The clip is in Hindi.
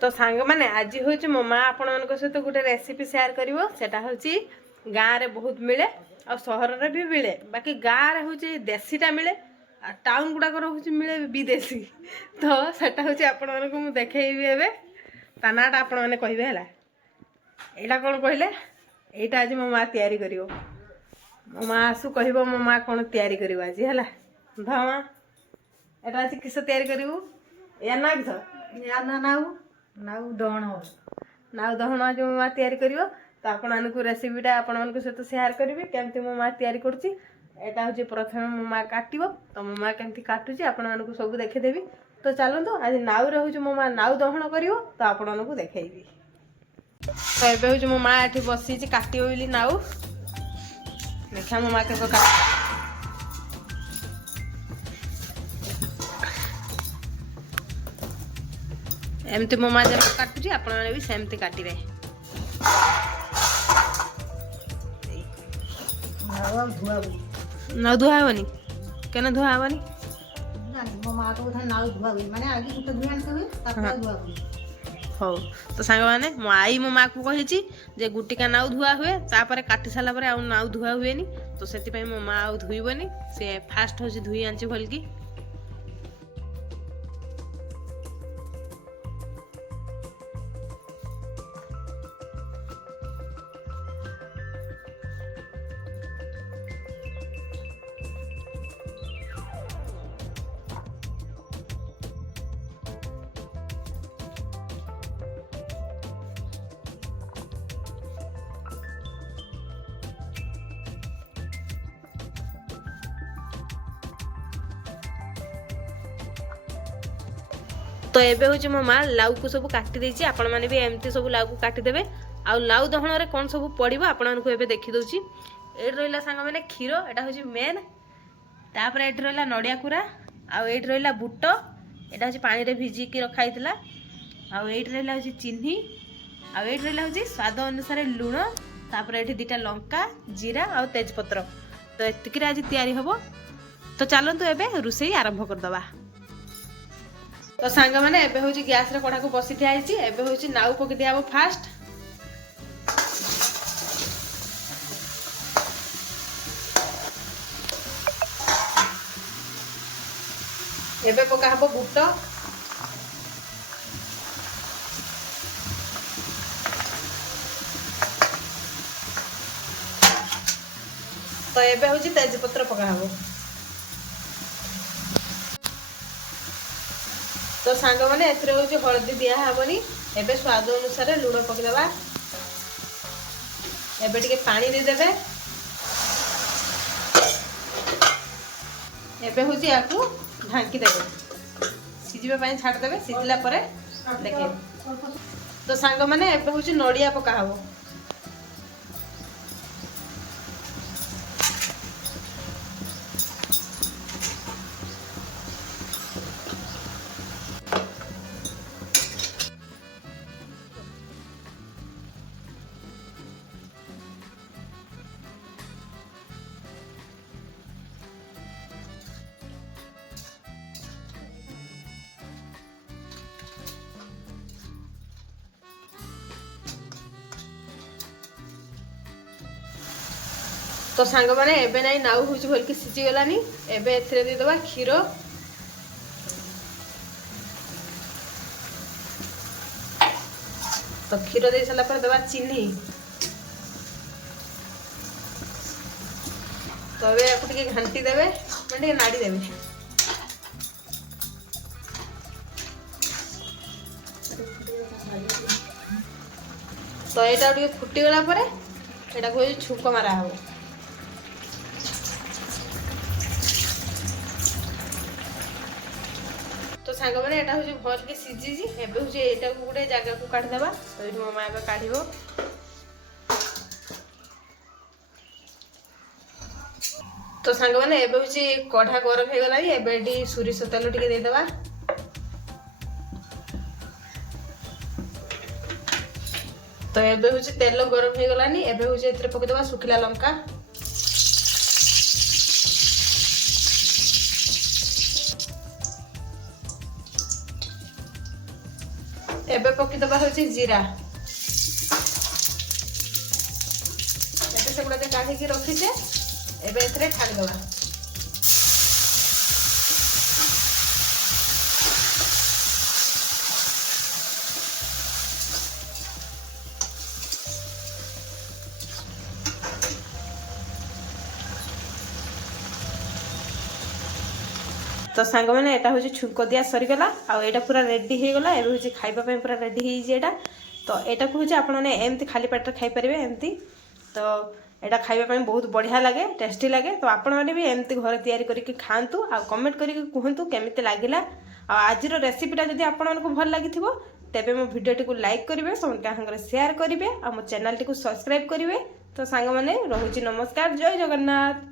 तो सांग मैंने आज हूँ मो माँ आपण मान सहित गोटे रेसिपी सेयार करा हूँ गाँव में बहुत मिले आ सहर में भी मिले बाकी गाँव में हूँ देसीटा मिले आ टाउन गुड़ाक हूँ मिले विदेशी तो सेटा हूँ आपण मानक मुझे देखी ए ता नाटा आपण मैंने कहे है यहाँ कौन कहले यहाँ आज मो माँ तैयारी कर मो माँ आसू कह मो माँ कौन तैयारी कर आज है धमा एटा आज किस तैयारी करूँ या ना किस या ना नाउ नाउ दहन नाउ दहन आज मो माँ तैयारी कर तो आपण मानक रेसिपीटा आपण मान सहित सेयार करी केमती मो माँ तैयारी करुँची एटा हूँ प्रथम मो माँ काटो तो मो माँ केमती काटुची आपण मानक सब देखेदेवी तो चलतु आज नाउ रोचे मो माँ नाउ दहन कर तो आपण मानक देखी तो ये हूँ मो माँ ये बसी काटे बोली नाउ देखा मो माँ के एमती मो माँ जब काटुची आपण मैंने भी सेमती काटिबे नाउ धुआ हेनी केना धुआ हेनी मो माँ तो नाउ धुआ हुई माने आगे गुटे धुआ हुए तापर धुआ हुई हो तो सांग मैंने मो आई मो माँ को कही जे गुटिका नाउ धुआ हुए तापर काटी सारा पर आउ नाउ धुआ हुए तो से मो माँ आउ धुईबनी से फास्ट हूँ धुई आनी भलकी तो एबे हूँ मो माँ लाउ को सब काटी देछि आपण माने भी एमती सब लाउ को काटिदेवे आ लाउ दहन रे कौन सब पड़ो आपण को एबे देखि दउछि एट रहिला सांग माने क्षीर एटा हूँ मेन तापर एट रहिला नडिया कुरा आ एट रहिला बुट एटा हूँ पानी रे भिजी की रखा हितला आ एट रहिला हूँ चिन्नी आ एट रहिला हूँ स्वाद अनुसार लुण तापर एठी दिटा लंका जीरा आ तेजपत्र तो एतिकी आज तैयारी हबो तो चलंतु एबे रुसई आरंभ कर दबा तो सांग मैंने एबे हूँ गैस रे कड़ा को बसी दिया एबे हूँ नाउ पकई दिया फास्ट एबे पका हबो बुट तो एबे हूँ तेजपत्र पका हबो तो सांग मैंने एथरे हूँ हलदी दिया हेनी एबे स्वाद अनुसार लुण पकईदबा एबे टिके पानी देदेबे एबे हूँ या ढांकी देवे सीझे छाड़देवे सीझला देखे तो सांग मैंने एबे हूँ नड़िया पका हबो तो सांग माने एबे नाई नाउ हूँ भल कि सीझी गलानी एबे एथरे दे दबा क्षीर तो क्षीर दे सारा पर दबा चीनी तो एबे आपको टिके घंटी देबे माने टिके नाड़ी देबे तो एटा टिके फुटी गला परे एटा को छुक मारा हो तो सांग मैंने यहाँ हूँ भल के सीझी एबे हूँ यहाँ गोटे जगह को काढ़ीदे तो ये मो माँ ए काढ़ तो सांग मैंने एबे हूँ कढ़ा गरम हो गला एबे सोरिष तेल टिके देदेबा तो एबे हूँ तेल गरम हो गलानी एबे हूँ एथरे पकईदबा सुखिला लंका एबे ଏବେ ପକେଇଦବା ହେଉଛି ଜିରା। ଏବେ ସେଗୁଡ଼ା ଟିକେ କାଢ଼ିକି ରଖିଛେ, ଏବେ ଏଥିରେ ଢାଳିଦବା। तो सांग मैंने यहाँ हूँ छुंक दिया सरीगला आईटा पूरा रेडी हो गला। एवं हूँ खाइबा पूरा रेडी होटा। तो यहाँ को हूँ आपने एमती खाली पेट खाईपारे एमती। तो यहाँ खाइबा बहुत बढ़िया लगे, टेस्टी लगे। तो आपण मैंने भी एमती घर तैयारी करके खातु आ कमेंट करके कहतु केमिति लागला। आज रेसिपीटा जब आपको भल लगी तेबे मो भिडियोटी को लाइक करेंगे, समस्त शेयर करेंगे और मो चैनल टी को सब्सक्राइब करेंगे। तो सांग मैंने रोचे नमस्कार, जय जगन्नाथ।